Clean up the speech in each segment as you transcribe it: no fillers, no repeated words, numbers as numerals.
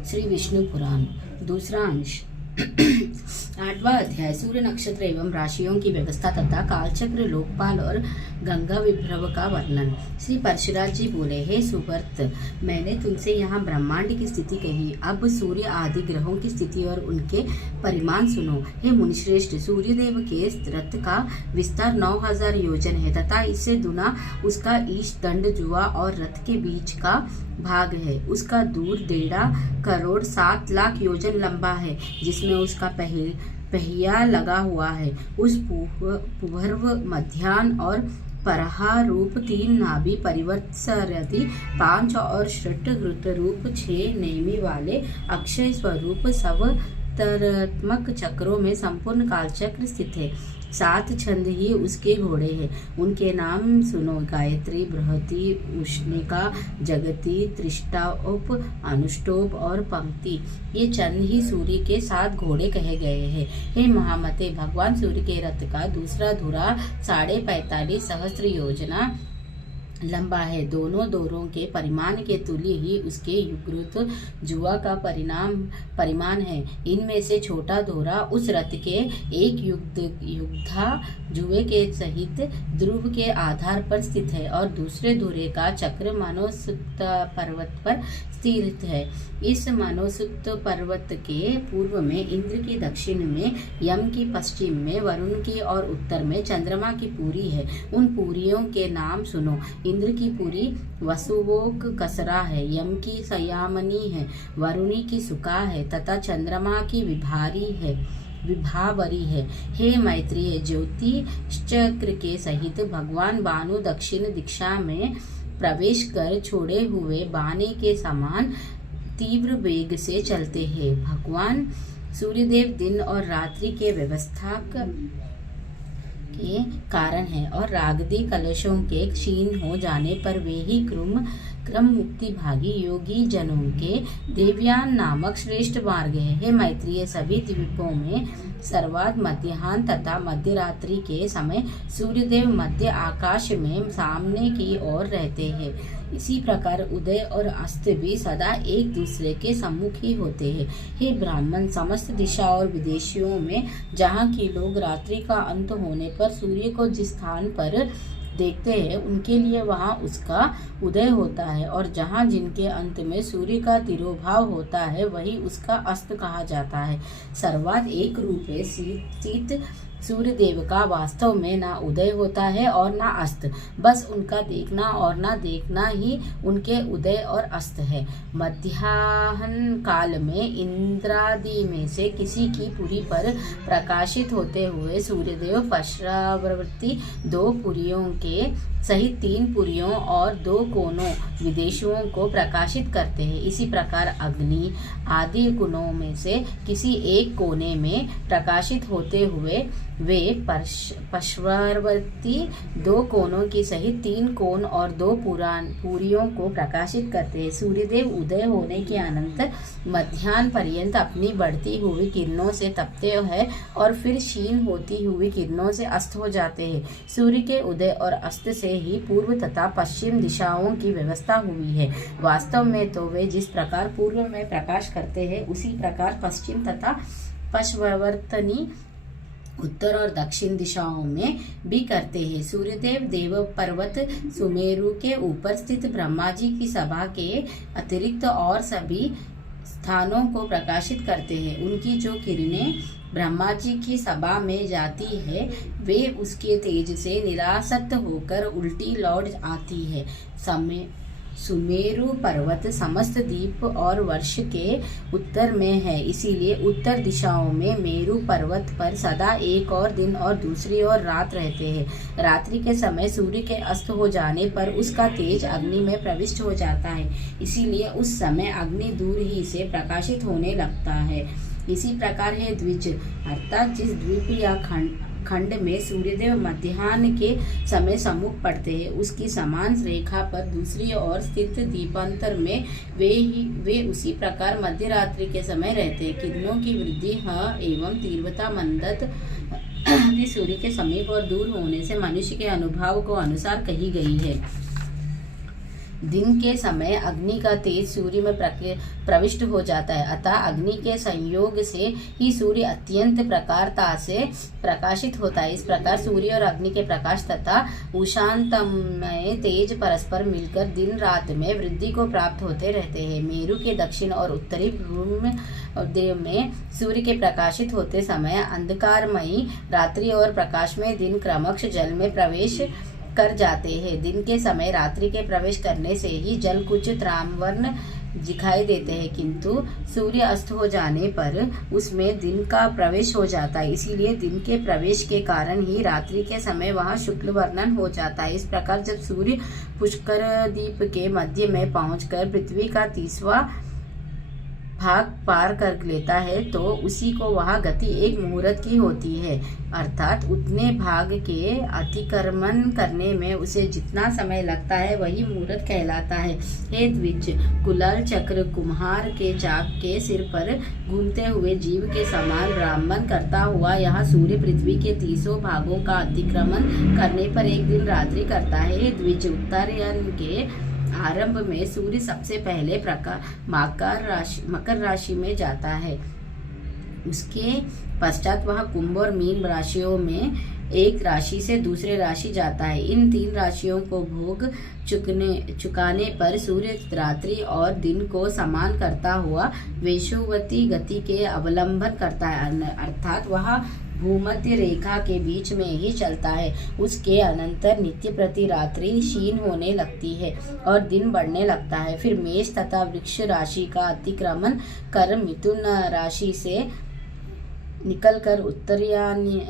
श्री विष्णु पुराण दूसरा अंश। 8वां अध्याय सूर्य नक्षत्र एवं राशियों की व्यवस्था तथा कालचक्र लोकपाल और गंगा विभ्रव का वर्णन। श्री परशुराज जी बोले, हे सुव्रत, मैंने तुमसे यहाँ ब्रह्मांड की स्थिति कही, अब सूर्य आदि ग्रहों की स्थिति और उनके परिमाण सुनो। हे मुनिश्रेष्ठ, सूर्यदेव के रथ का विस्तार 9000 योजन है तथा इससे दुना उसका ईश दंड जुआ और रथ के बीच का भाग है। उसका दूर 1.5 करोड़ 7 लाख योजन लंबा है, जिसमें उसका पहिया लगा हुआ है। उस पुभर्व, मध्यान्ह और परहा रूप 3 नाभि, परिवर्तसारथि 5 और श्रुत रूप 6 नेमि वाले अक्षय स्वरूप सवतरात्मक चक्रों में संपूर्ण कालचक्र स्थित है। 7 छंद ही उसके घोड़े हैं। उनके नाम सुनो, गायत्री, बृहति, उष्णिका, जगति, त्रिष्टाओप, अनुष्टोप और पंक्ति। ये चंद ही सूर्य के 7 घोड़े कहे गए हैं। हे महामते, भगवान सूर्य के रथ का दूसरा धुरा 45.5 सहस्त्र योजना लंबा है। दोनों दौरों के परिमाण के तुल्य ही उसके युगृत जुआ का परिमाण है। इनमें से छोटा धोरा उस रथ के एक युग्धा जुए के सहित ध्रुव के आधार पर स्थित है और दूसरे धुरे का चक्र मनोसुक्त पर्वत पर स्थित है। इस मनोसुक्त पर्वत के पूर्व में इंद्र की दक्षिण में, यम की पश्चिम में, वरुण की और उत्तर में चंद्रमा की पुरी है। उन पुरियों के नाम सुनो। इंद्र की पुरी वसुवोक कसरा है, यम की संयामनी है, वरुणी की सुका है तथा चंद्रमा की विभावरी है। हे मैत्रेय, ज्योतिष चक्र के सहित भगवान भानु दक्षिण दिशा में प्रवेश कर छोड़े हुए बाणे के समान तीव्र वेग से चलते हैं। भगवान सूर्यदेव दिन और रात्रि के व्यवस्था के कारण है और रागदी कलशों के क्षीण हो जाने पर वे ही क्रम मुक्ति भागी योगी जनों के देवयान नामक श्रेष्ठ मार्ग है। हे मैत्रेय, सभी द्वीपों में सर्वाध मध्याह्न तथा मध्यरात्रि के समय सूर्यदेव मध्य आकाश में सामने की ओर रहते हैं। इसी प्रकार उदय और अस्त भी सदा एक दूसरे के सम्मुख ही होते हैं। हे ब्राह्मण, समस्त दिशा और विदेशियों में जहाँ की लोग रात्रि का अंत होने पर सूर्य को जिस स्थान पर देखते हैं, उनके लिए वहाँ उसका उदय होता है और जहाँ जिनके अंत में सूर्य का तिरोभाव होता है, वही उसका अस्त कहा जाता है। सर्वात एक रूप है शीत सूर्यदेव का वास्तव में ना उदय होता है और ना अस्त, बस उनका देखना और ना देखना ही उनके उदय और अस्त है। मध्याह्न काल में इंद्रादि में से किसी की पुरी पर प्रकाशित होते हुए सूर्यदेव पश्चावर्ती 2 पुरियों के सहित 3 पुरियों और 2 कोनों विदेशियों को प्रकाशित करते हैं। इसी प्रकार अग्नि आदि गुणों में से किसी एक कोने में प्रकाशित होते हुए वे पश्चावर्ती 2 कोनों की सहित 3 कोण और 2 पुरियों को प्रकाशित करते हैं। सूर्यदेव उदय होने के अनंतर मध्याह्न पर्यंत अपनी बढ़ती हुई किरणों से तपते हैं और फिर क्षीण होती हुई किरणों से अस्त हो जाते हैं। सूर्य के उदय और अस्त से ही पूर्व तथा पश्चिम दिशाओं की व्यवस्था हुई है। वास्तव में तो वे जिस प्रकार पूर्व में प्रकाश करते हैं, उसी प्रकार पश्चिम तथा पश्चिमावर्तनी उत्तर और दक्षिण दिशाओं में भी करते हैं। सूर्यदेव देव पर्वत सुमेरु के ऊपर स्थित ब्रह्मा जी की सभा के अतिरिक्त और सभी स्थानों को प्रकाशित करते हैं। उनकी जो किरणें ब्रह्मा जी की सभा में जाती है, वे उसके तेज से निरासक्त होकर उल्टी लौट आती है। सुमेरु पर्वत समस्त द्वीप और वर्ष के उत्तर में है, इसीलिए उत्तर दिशाओं में मेरु पर्वत पर सदा एक और दिन और दूसरी ओर रात रहते हैं। रात्रि के समय सूर्य के अस्त हो जाने पर उसका तेज अग्नि में प्रविष्ट हो जाता है, इसीलिए उस समय अग्नि दूर ही से प्रकाशित होने लगता है। इसी प्रकार है द्विज, अर्थात जिस द्वीप या खंड में सूर्यदेव मध्याह्न के समय सम्मुख पड़ते हैं, उसकी समान रेखा पर दूसरी ओर स्थित दीपांतर में वे उसी प्रकार मध्य रात्रि के समय रहते हैं। किरणों की वृद्धि एवं तीव्रता मंदत सूर्य के समीप और दूर होने से मनुष्य के अनुभव को अनुसार कही गई है। दिन के समय अग्नि का तेज सूर्य में प्रविष्ट हो जाता है, अतः अग्नि के संयोग से ही सूर्य अत्यंत प्रकारता से प्रकाशित होता है। इस प्रकार सूर्य और अग्नि के प्रकाश तथा उषांतमय तेज परस्पर मिलकर दिन रात में वृद्धि को प्राप्त होते रहते हैं। मेरु के दक्षिण और उत्तरी ध्रुव में सूर्य के प्रकाशित होते समय अंधकारमयी रात्रि और प्रकाशमय दिन क्रमशः जल में प्रवेश कर जाते हैं। दिन के समय रात्रि के प्रवेश करने से ही जल कुछ ताम्रवर्ण दिखाई देते हैं, किंतु सूर्य अस्त हो जाने पर उसमें दिन का प्रवेश हो जाता है। इसीलिए दिन के प्रवेश के कारण ही रात्रि के समय वहाँ शुक्ल वर्णन हो जाता है। इस प्रकार जब सूर्य पुष्कर द्वीप के मध्य में पहुंचकर पृथ्वी का 30वां भाग पार कर लेता है तो उसी को वह गति एक मुहूर्त की होती है, अर्थात उतने भाग के अतिक्रमण करने में उसे जितना समय लगता है वही मुहूर्त कहलाता है। हे द्विज, कुलाल चक्र कुम्हार के चाक के सिर पर घूमते हुए जीव के समान ब्राह्मण करता हुआ यह सूर्य पृथ्वी के 30 भागों का अतिक्रमण करने पर एक दिन रात्रि करता है। हे द्विज, उत्तरायण के आरंभ में सूर्य सबसे पहले मकर राशि में जाता है। उसके पश्चात वह कुंभ और मीन राशियों में एक राशि से दूसरे राशि जाता है। इन 3 राशियों को भोग चुकाने पर सूर्य रात्रि और दिन को समान करता हुआ वैश्ववती गति के अवलंबन करता है, अर्थात वह भूमध्य रेखा के बीच में ही चलता है। उसके अनंतर नित्य प्रति रात्रि क्षीण होने लगती है और दिन बढ़ने लगता है। फिर मेष तथा वृक्ष राशि का अतिक्रमण कर मिथुन राशि से निकलकर उत्तरायण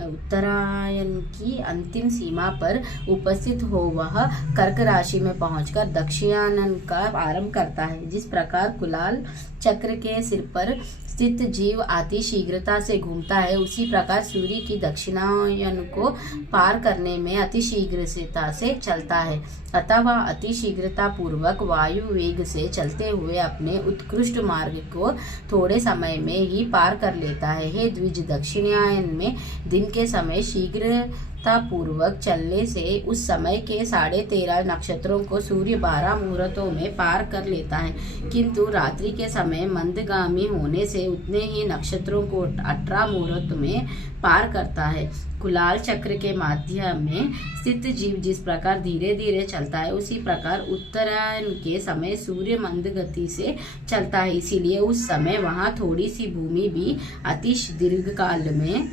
की अंतिम सीमा पर उपस्थित हो वह कर्क राशि में पहुंचकर दक्षिणायन का आरंभ करता है। जिस प्रकार कुलाल चक्र के सिर पर स्थित जीव अति शीघ्रता से घूमता है, उसी प्रकार सूर्य की दक्षिणायन को पार करने में अति शीघ्रता से चलता है, अतः वह अति शीघ्रता पूर्वक वायु वेग से चलते हुए अपने उत्कृष्ट मार्ग को थोड़े समय में ही पार कर लेता है। हे द्विज, दक्षिणायन में दिन के समय शीघ्रता पूर्वक चलने से उस समय के 13.5 नक्षत्रों को सूर्य 12 मुहूर्तों में पार कर लेता है, किंतु रात्रि के समय मंदगामी होने से उतने ही नक्षत्रों को 18 मुहूर्त में पार करता है। कुलाल चक्र के माध्यम में स्थित जीव जिस प्रकार धीरे धीरे चलता है, उसी प्रकार उत्तरायण के समय सूर्य मंद गति से चलता है, इसीलिए उस समय वहाँ थोड़ी सी भूमि भी अति दीर्घ काल में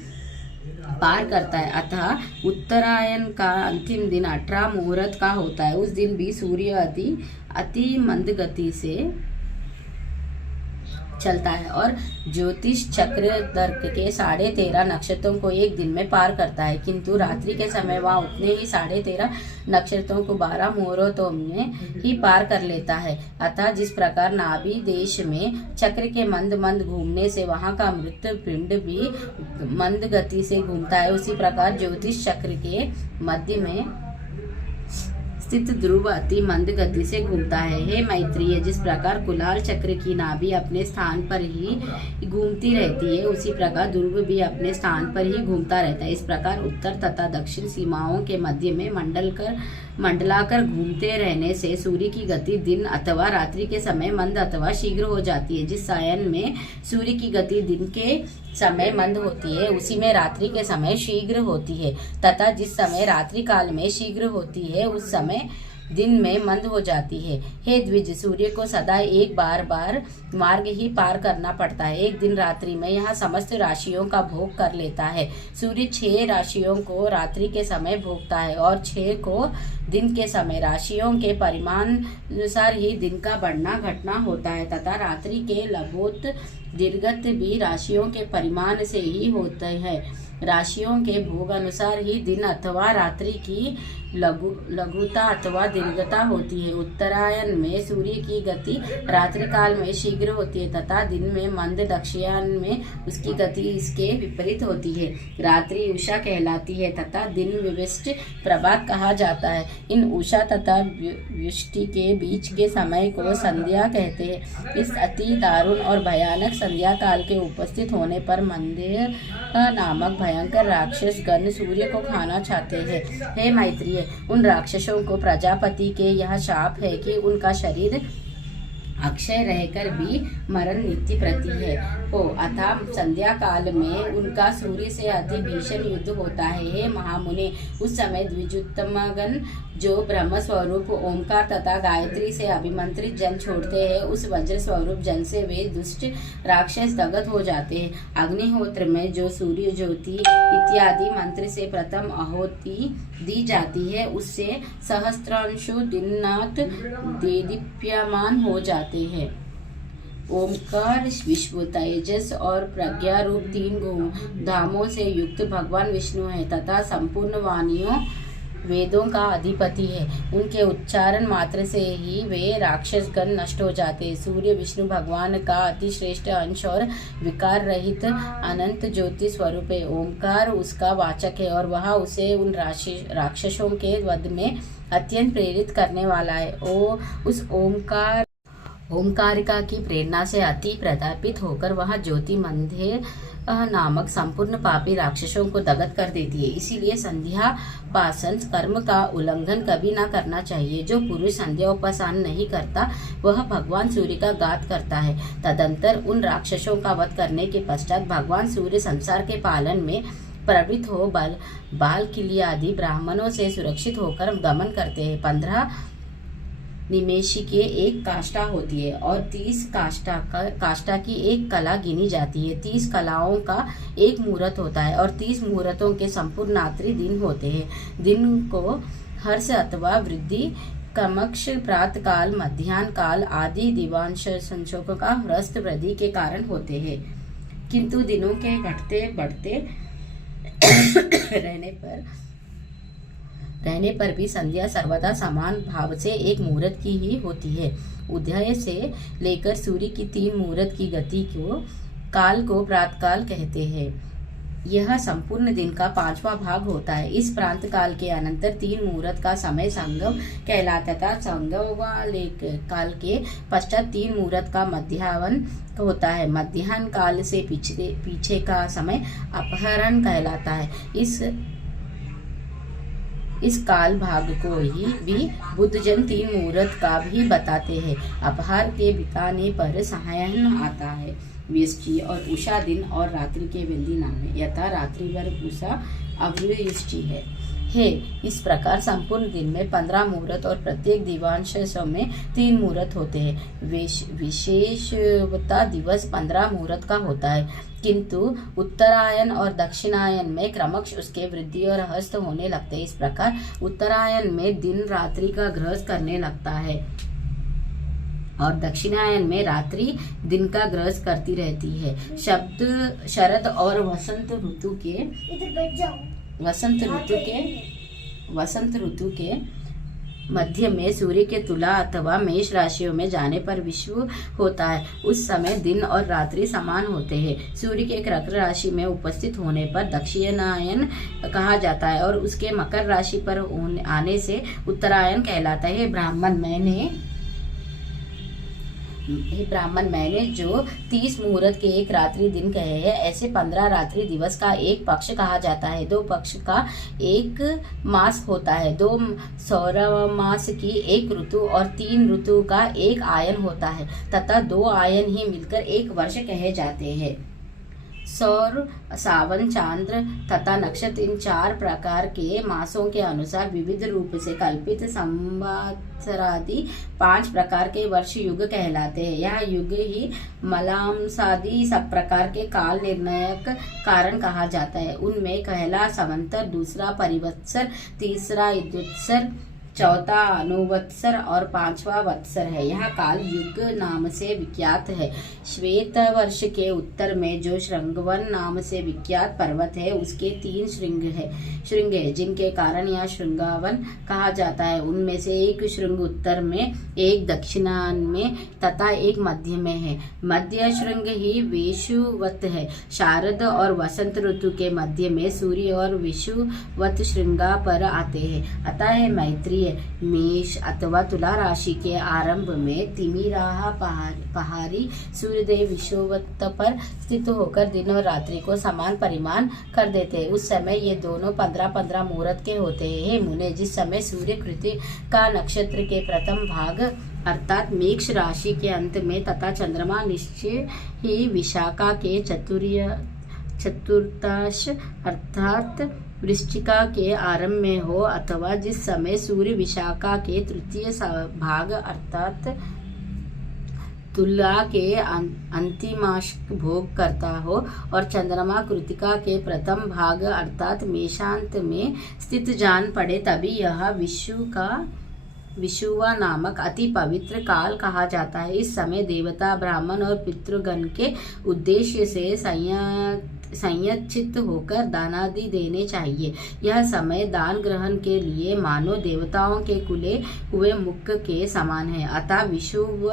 पार करता है। अतः उत्तरायण का अंतिम दिन 18 मुहूर्त का होता है। उस दिन भी सूर्य अति मंद गति से चलता है और ज्योतिष चक्र तर्क के 13.5 नक्षत्रों को एक दिन में पार करता है, किंतु रात्रि के समय वह उतने ही 13.5 नक्षत्रों को 12 मुहूर्तों में ही पार कर लेता है। अतः जिस प्रकार नाभि देश में चक्र के मंद मंद घूमने से वहां का मृत पिंड भी मंद गति से घूमता है, उसी प्रकार ज्योतिष चक्र के मध्य में स्थित ध्रुव अति मंद गति से घूमता है। हे मैत्रेय, जिस प्रकार कुलाल चक्र की नाभि अपने स्थान पर ही घूमती रहती है, उसी प्रकार ध्रुव भी अपने स्थान पर ही घूमता रहता है। इस प्रकार उत्तर तथा दक्षिण सीमाओं के मध्य में मंडलाकर घूमते रहने से सूर्य की गति दिन अथवा रात्रि के समय मंद अथवा शीघ्र हो जाती है। जिस सायन में सूर्य की गति दिन के समय मंद होती है, उसी में रात्रि के समय शीघ्र होती है, तथा जिस समय रात्रि काल में शीघ्र होती है, उस समय दिन में मंद हो जाती है। हे द्विज, सूर्य को सदा एक बार मार्ग ही पार करना पड़ता है। एक दिन रात्रि में यह समस्त राशियों का भोग कर लेता है। सूर्य 6 राशियों को रात्रि के समय भोगता है और 6 को दिन के समय। राशियों के परिमाण अनुसार ही दिन का बढ़ना घटना होता है, तथा रात्रि के लघुत दीर्घत भी राशियों के परिमाण से ही होते हैं। राशियों के भोग अनुसार ही दिन अथवा रात्रि की लघुता अथवा दीर्घता होती है। उत्तरायण में सूर्य की गति रात्रि काल में शीघ्र होती है तथा दिन में मंद, दक्षिणायन में उसकी गति इसके विपरीत होती है। रात्रि उषा कहलाती है तथा दिन विशिष्ट प्रभात कहा जाता है। इन उषा तथा व्युष्टि के बीच के समय को संध्या कहते हैं। इस अति दारुण और भयानक संध्या काल के उपस्थित होने पर मंदेर नामक भयंकर राक्षस गण सूर्य को खाना चाहते हैं। हे मैत्रेय, उन राक्षसों को प्रजापति के यह शाप है कि उनका शरीर अक्षय रहकर भी मरण नित्य प्रति है हो, अतः संध्या काल में उनका सूर्य से अति भीषण युद्ध होता है। हे महामुने, उस समय द्विजोत्तमगण जो ब्रह्म स्वरूप ओमकार तथा गायत्री से अभिमंत्रित जल छोड़ते हैं, उस वज्र स्वरूप जल से वे दुष्ट राक्षस दग्ध हो जाते हैं। अग्निहोत्र में जो सूर्य ज्योति इत्यादि मंत्र से प्रथम आहुति दी जाती है, उससे सहस्त्रांशु दिननाथ देदीप्यमान हो जाते हैं। ओमकार विश्व, तेजस और प्रज्ञा रूप 3 धामों से युक्त भगवान विष्णु है तथा संपूर्ण वाणियों वेदों का अधिपति है। उनके उच्चारण मात्र से ही वे राक्षस गण नष्ट हो जाते हैं। सूर्य विष्णु भगवान का अतिश्रेष्ठ अंश और विकार रहित अनंत ज्योति स्वरूप है। ओमकार उसका वाचक है और वह उसे उन राक्षसों के वध में अत्यंत प्रेरित करने वाला है। उस ओमकारिका की प्रेरणा से अति प्रतापित होकर वह ज्योति मंदे नामक संपूर्ण पापी राक्षसों को दग्ध कर देती है। इसीलिए संध्या पासन कर्म का उल्लंघन कभी ना करना चाहिए। जो पुरुष संध्या उपासन नहीं करता वह भगवान सूर्य का घात करता है। तदंतर उन राक्षसों का वध करने के पश्चात भगवान सूर्य संसार के पालन में प्रवृत्त हो बाल किली आदि ब्राह्मणों से सुरक्षित होकर गमन करते हैं। 15 निमेषी के एक काष्ठा होती है और 30 काष्ठा की एक कला गिनी जाती है। 30 कलाओं का एक मुहूर्त होता है और 30 मुहूर्तों के संपूर्ण रात्रि दिन होते हैं। दिन को हर्ष अथवा वृद्धि, कमक्ष, प्रातः काल, मध्याह्न काल आदि दिवांश संशोक का ह्रस्त वृद्धि के कारण होते हैं। किंतु दिनों के घटते बढ़ते रहने पर भी संध्या सर्वदा समान भाव से एक मुहूर्त की ही होती है। उदय से लेकर सूर्य की 3 मुहूर्त की गति काल को प्रातःकाल कहते हैं। यह संपूर्ण दिन का 5वां भाग होता है। इस प्रांत काल के अनंतर 3 मुहूर्त का समय संगम कहलाता था। संगम काल के पश्चात 3 मुहूर्त का मध्याह्न होता है। मध्याह्न काल से पीछे का समय अपहरण कहलाता है। इस काल भाग को ही भी बुद्धजन 3 मुहूर्त का भी बताते हैं। अपहार के बिताने पर सायं आता है। व्यष्टि और उषा दिन और रात्रि के वेदी नाम है। यथा रात्रि भर उषा अव्यष्टि है। इस प्रकार संपूर्ण दिन में 15 मुहूर्त और प्रत्येक दिवांश में 3 मुहूर्त होते हैं। विशेषता दिवस 15 मुहूर्त का होता है, किंतु उत्तरायण और दक्षिणायन में क्रमश उसके वृद्धि और हस्त होने लगते हैं। इस प्रकार उत्तरायण में दिन रात्रि का ग्रहण करने लगता है और दक्षिणायन में रात्रि दिन का ग्रहण करती रहती है। शरद और वसंत ऋतु के मध्य में सूर्य के तुला अथवा मेष राशियों में जाने पर विषुव होता है। उस समय दिन और रात्रि समान होते हैं। सूर्य के कर्क राशि में उपस्थित होने पर दक्षिणायन कहा जाता है और उसके मकर राशि पर आने से उत्तरायण कहलाता है। ब्राह्मण मैंने जो 30 मुहूर्त के एक रात्रि दिन कहे हैं, ऐसे 15 रात्रि दिवस का एक पक्ष कहा जाता है। 2 पक्ष का एक मास होता है। 2 सौरमास की एक ऋतु और 3 ऋतु का एक आयन होता है तथा 2 आयन ही मिलकर एक वर्ष कहे जाते हैं। सौर, सावन, चांद्र तथा नक्षत्र इन 4 प्रकार के मासों के अनुसार विविध रूप से कल्पित संवत्सरादि 5 प्रकार के वर्ष युग कहलाते हैं। यह युग ही मलांसादि सब प्रकार के काल निर्णायक कारण कहा जाता है। उनमें पहला संवत्सर, दूसरा परिवत्सर, तीसरा युद्धोत्सर, चौथा अनुवत्सर और 5वां वत्सर है। यह काल युग नाम से विख्यात है। श्वेत वर्ष के उत्तर में जो श्रृंगवन नाम से विख्यात पर्वत है, उसके 3 श्रृंग है जिनके कारण यह श्रृंगावन कहा जाता है। उनमें से एक श्रृंग उत्तर में, एक दक्षिणायन में तथा एक मध्य में है। मध्य श्रृंग ही विषुवत है। शारद और वसंत ऋतु के मध्य में सूर्य और विषुवत श्रृंगा पर आते हैं। अतः मैत्रेय, प्रिय मेष अथवा तुला राशि के आरंभ में तिमिराहा पहाड़ी सूर्यदेव विषुवत पर स्थित होकर दिन और रात्रि को समान परिमाण कर देते हैं। उस समय ये दोनों 15-15 मुहूर्त के होते हैं। मुने, जिस समय सूर्य कृत्तिका नक्षत्र के प्रथम भाग अर्थात मेष राशि के अंत में तथा चंद्रमा निश्चय ही विशाखा के चतुर्थांश अर्थात वृश्चिका के आरंभ में हो, अथवा जिस समय सूर्य विशाखा के तृतीय भाग अर्थात तुला के अंतिमांश भोग करता हो और चंद्रमा कृत्तिका के प्रथम भाग अर्थात मेषांत में स्थित जान पड़े, तभी यह विषुवा नामक अति पवित्र काल कहा जाता है। इस समय देवता, ब्राह्मण और पितृगण के उद्देश्य से संयचित होकर दानादि देने चाहिए। यह समय दान ग्रहण के लिए मानो देवताओं के खुले हुए मुख के समान है। अतः विषुव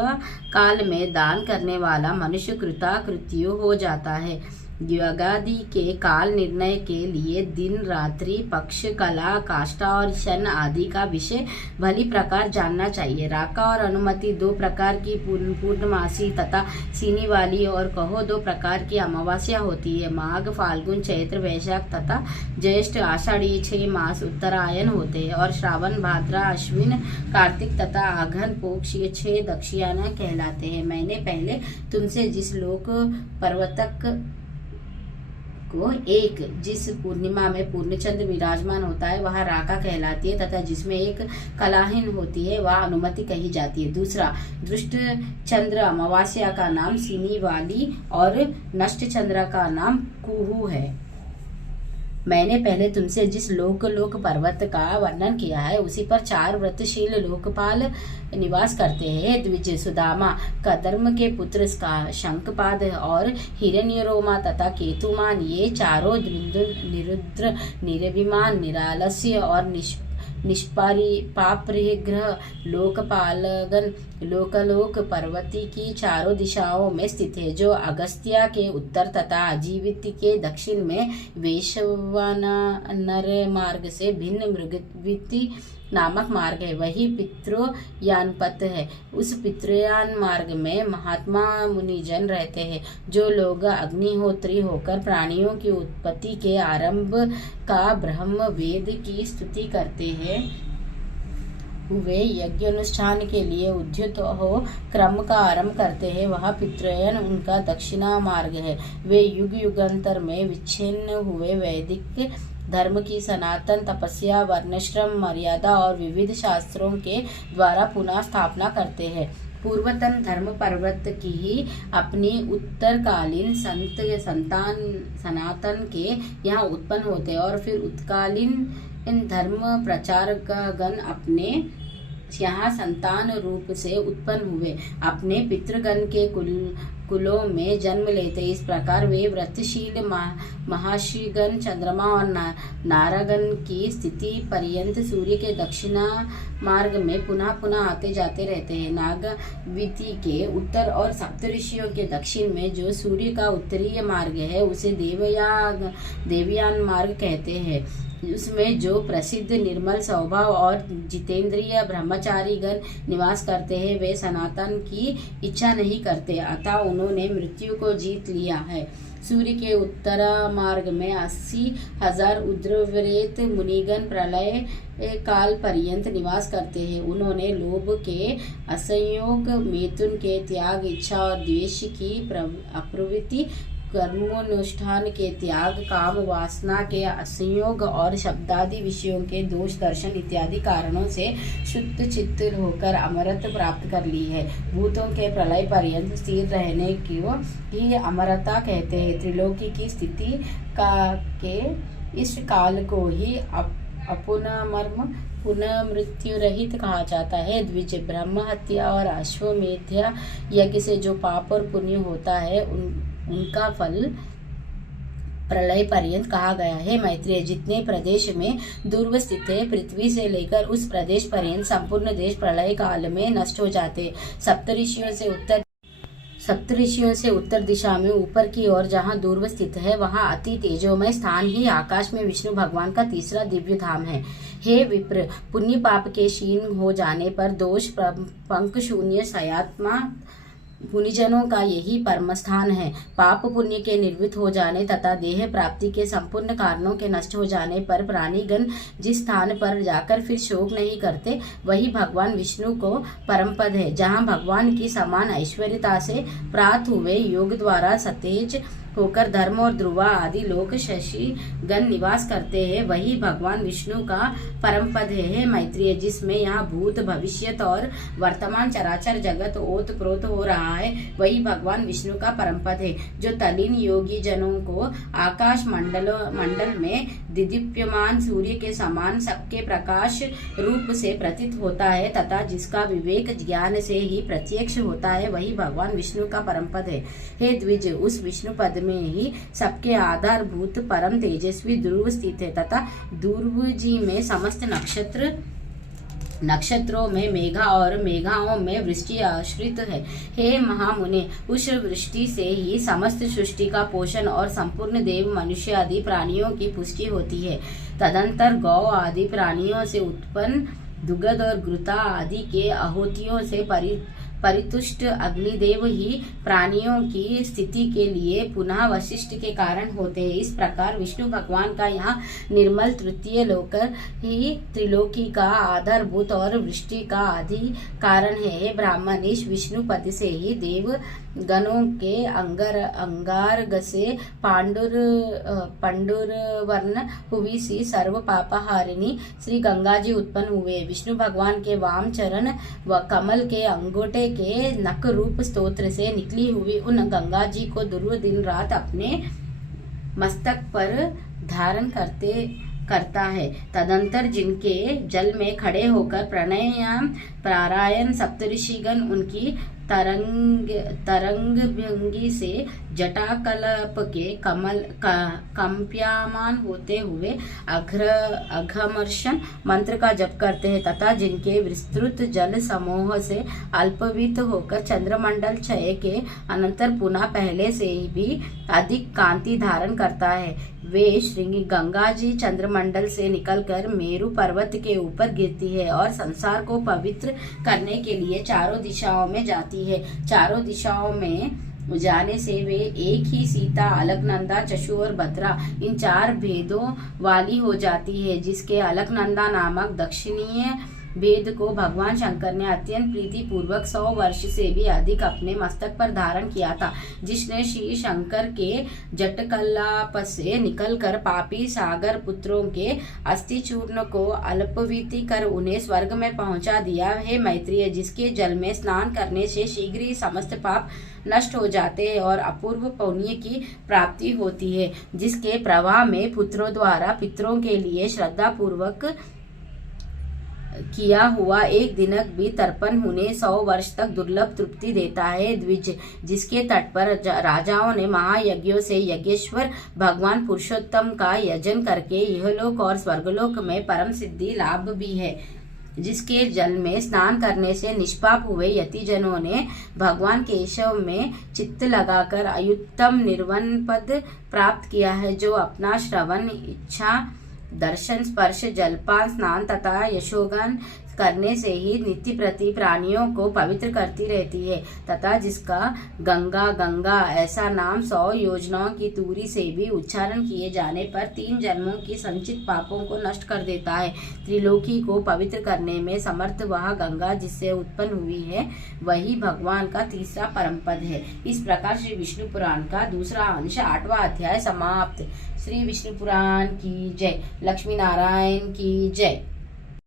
काल में दान करने वाला मनुष्य कृताकृत्य हो जाता है। युगादि के काल निर्णय के लिए दिन, रात्रि, पक्ष, कला, काष्ठा और क्षण आदि का विषय भली प्रकार जानना चाहिए। राका और अनुमति 2 प्रकार की पूर्णमासी तथा सीनी वाली और कहो 2 प्रकार की अमावस्या होती है। माघ, फाल्गुन, चैत्र, वैशाख तथा ज्येष्ठ, आषाढ़ ये 6 मास उत्तरायण होते हैं और श्रावण, भाद्रा, अश्विन, कार्तिक तथा आघन, पोक्ष ये 6 दक्षिणायन कहलाते हैं। मैंने पहले तुमसे जिस लोक पर्वतक को एक जिस पूर्णिमा में पूर्णचंद्र विराजमान होता है वह राका कहलाती है तथा जिसमें एक कलाहीन होती है वह अनुमति कही जाती है। दूसरा, दुष्ट चंद्र अमावस्या का नाम सीनी वाली और नष्ट चंद्र का नाम कुहू है। मैंने पहले तुमसे जिस लोक पर्वत का वर्णन किया है उसी पर 4 व्रतशील लोकपाल निवास करते हैं। द्विज, सुदामा, कदर्म के पुत्र शंखपाद और हिरण्यरोमा तथा केतुमान ये चारों निरुद्र, निरभिमान, निरालस्य और निष्पापरिग्रह लोकपालगन लोकलोक पर्वती की चारों दिशाओं में स्थित है, जो अगस्त्या के उत्तर तथा अजीवित के दक्षिण में वैश्वानर मार्ग से भिन्न मृगविति नामक मार्ग है। वही पितृयानपथ है। उस पितृयान मार्ग में महात्मा मुनिजन रहते हैं, जो लोग अग्निहोत्री होकर प्राणियों की उत्पत्ति के आरंभ का ब्रह्म वेद की स्तुति करते हैं। वे यज्ञ अनुष्ठान के लिए उद्युत हो क्रम का आरंभ करते हैं। वह पितृयन उनका दक्षिणा मार्ग है। वे युग युगांतर में विच्छिन्न हुए वैदिक धर्म की सनातन तपस्या, वर्णाश्रम, मर्यादा और विविध शास्त्रों के द्वारा पुनः स्थापना करते हैं। पूर्वतन धर्म पर्वत की ही अपनी उत्तरकालीन सनातन के यहाँ उत्पन्न होते और फिर उत्तरकालीन धर्म प्रचारकगण अपने यहाँ संतान रूप से उत्पन्न हुए अपने पितृगण के कुलों में जन्म लेते। इस प्रकार वे व्रतशील महर्षिगण चंद्रमा और नारागण की स्थिति पर्यंत सूर्य के दक्षिणा मार्ग में पुनः पुनः आते जाते रहते हैं। नागविति के उत्तर और सप्तऋषियों के दक्षिण में जो सूर्य का उत्तरीय मार्ग है उसे देवयान मार्ग कहते हैं। उसमें जो प्रसिद्ध निर्मल स्वभाव और जितेंद्रिय ब्रह्मचारी गण निवास करते हैं वे सनातन की इच्छा नहीं करते, अतः उन्होंने मृत्यु को जीत लिया है। सूर्य के उत्तर मार्ग में 80,000 उद्रवरेत मुनिगण प्रलय काल पर्यंत निवास करते हैं। उन्होंने लोभ के असंयोग, मैथुन के त्याग, इच्छा और द्वेष की अप्रवृत्ति, कर्मोनुष्ठान के त्याग, काम वासना के असंयोग और शब्दादि विषयों के दोष दर्शन इत्यादि कारणों से शुद्ध चित्त होकर अमरत प्राप्त कर ली है। भूतों के प्रलय पर्यंत स्थिर रहने को ही अमरता कहते हैं। त्रिलोकी की स्थिति के इस काल को ही अपुनर्मर्म पुनः मृत्यु रहित कहा जाता है। द्विज, ब्रह्म हत्या और अश्वमेध यज्ञ से जो पाप और पुण्य होता है उनका फल प्रलय पर्यंत कहा गया है। मैत्रेय, जितने प्रदेश में दुर्व स्थित है पृथ्वी से लेकर उस प्रदेश पर्यंत संपूर्ण देश प्रलय काल में नष्ट हो जाते। सप्तऋषियों से उत्तर सप्तऋषियों से उत्तर दिशा में ऊपर की ओर जहाँ दूर्व स्थित है, वहाँ अति तेजोमय स्थान ही आकाश में विष्णु भगवान का तीसरा दिव्य धाम है। हे विप्र, पुण्य पाप के क्षीण हो जाने पर दोष पंक शून्य सयात्मा पुण्यजनों का यही परम स्थान है। पाप पुण्य के निर्वृत्त हो जाने तथा देह प्राप्ति के संपूर्ण कारणों के नष्ट हो जाने पर प्राणीगण जिस स्थान पर जाकर फिर शोक नहीं करते, वही भगवान विष्णु को परम पद है। जहाँ भगवान की समान ऐश्वर्यता से प्राप्त हुए योग द्वारा सतेज होकर धर्म और ध्रुवा आदि लोक शशि गण निवास करते हैं, वही भगवान विष्णु का परम पद है। मैत्रेय, जिसमें यहाँ भूत भविष्यत और वर्तमान चराचर जगत ओत प्रोत हो रहा है, वही भगवान विष्णु का परम पद है। जो तलीन योगी जनों को आकाश मंडल में दिदीप्यमान सूर्य के समान सबके प्रकाश रूप से प्रतीत होता है तथा जिसका विवेक ज्ञान से ही प्रत्यक्ष होता है, वही भगवान विष्णु का परम पद है। हे द्विज, उस विष्णु पद में ही सबके आधारभूत परम तेजस्वी ध्रुव स्थित है तथा ध्रुव जी में समस्त नक्षत्रों में मेघा और मेघाओं में वृष्टि आश्रित है। हे महामुने, उस वृष्टि से ही समस्त सृष्टि का पोषण और संपूर्ण देव मनुष्य आदि प्राणियों की पुष्टि होती है। तदंतर गौ आदि प्राणियों से उत्पन्न दुग्ध और घृता आदि के आहुतियों से परितुष्ट अग्निदेव ही प्राणियों की स्थिति के लिए पुनः वशिष्ठ के कारण होते हैं। इस प्रकार विष्णु भगवान का यहाँ निर्मल तृतीय लोक ही त्रिलोकी का आधारभूत और वृष्टि का आदि कारण है। हे ब्राह्मण, इस विष्णु पद से ही देव गणों के अंगारग से पांडुर वर्ण हुई सी सर्व पापहारिणी श्री गंगा जी उत्पन्न हुए। विष्णु भगवान के वाम चरण व कमल के अंगूठे के नक रूप स्तोत्र से निकली हुई उन गंगा जी को ध्रुव दिन रात अपने मस्तक पर धारण करता है। तदंतर जिनके जल में खड़े होकर प्राणायाम पारायण सप्तऋषिगण उनकी तरंग भंगी से जटाकल्प के कंप्यामान होते हुए अघमर्षण मंत्र का जप करते हैं तथा जिनके विस्तृत जल समूह से अल्पवित होकर चंद्रमंडल क्षय के अनंतर पुनः पहले से भी अधिक कांति धारण करता है, वे श्री गंगा जी चंद्रमंडल से निकलकर मेरु पर्वत के ऊपर गिरती है और संसार को पवित्र करने के लिए चारों दिशाओं में जाती है। चारों दिशाओं में जाने से वे एक ही सीता, अलकनंदा, चशु और भद्रा इन चार भेदों वाली हो जाती है। जिसके अलकनंदा नामक दक्षिणीय भेद को भगवान शंकर ने अत्यंत प्रीति पूर्वक 100 वर्ष से भी अधिक अपने मस्तक पर धारण किया था, जिसने श्री शंकर के जटकल्लाप से निकलकर पापी सागर पुत्रों के अस्थि चूर्ण को अल्पविति कर उन्हें स्वर्ग में पहुंचा दिया। है मैत्रेय, जिसके जल में स्नान करने से शीघ्र ही समस्त पाप नष्ट हो जाते हैं और अपूर्व पुण्य की प्राप्ति होती है, जिसके प्रवाह में पुत्रों द्वारा पितरों के लिए श्रद्धा पूर्वक किया हुआ एक दिनक भी तर्पण उन्हें 100 वर्ष तक दुर्लभ तृप्ति देता है। द्विज, जिसके तट पर राजाओं ने महायज्ञों से यज्ञेश्वर भगवान पुरुषोत्तम का यजन करके इहलोक और स्वर्गलोक में परम सिद्धि लाभ भी है, जिसके जल में स्नान करने से निष्पाप हुए यतिजनों ने भगवान केशव में चित्त लगाकर अयुत्तम निर्वाण पद प्राप्त किया है, जो अपना श्रवण, इच्छा, दर्शन, स्पर्श, जलपान, स्नान तथा यशोगान करने से ही नित्य प्रति प्राणियों को पवित्र करती रहती है तथा जिसका गंगा ऐसा नाम 100 योजनाओं की दूरी से भी उच्चारण किए जाने पर 3 जन्मों की संचित पापों को नष्ट कर देता है। त्रिलोकी को पवित्र करने में समर्थ वह गंगा जिससे उत्पन्न हुई है, वही भगवान का तीसरा परम पद है। इस प्रकार श्री विष्णु पुराण का दूसरा अंश 8वां अध्याय समाप्त। श्री विष्णु पुराण की जय। लक्ष्मी नारायण की जय।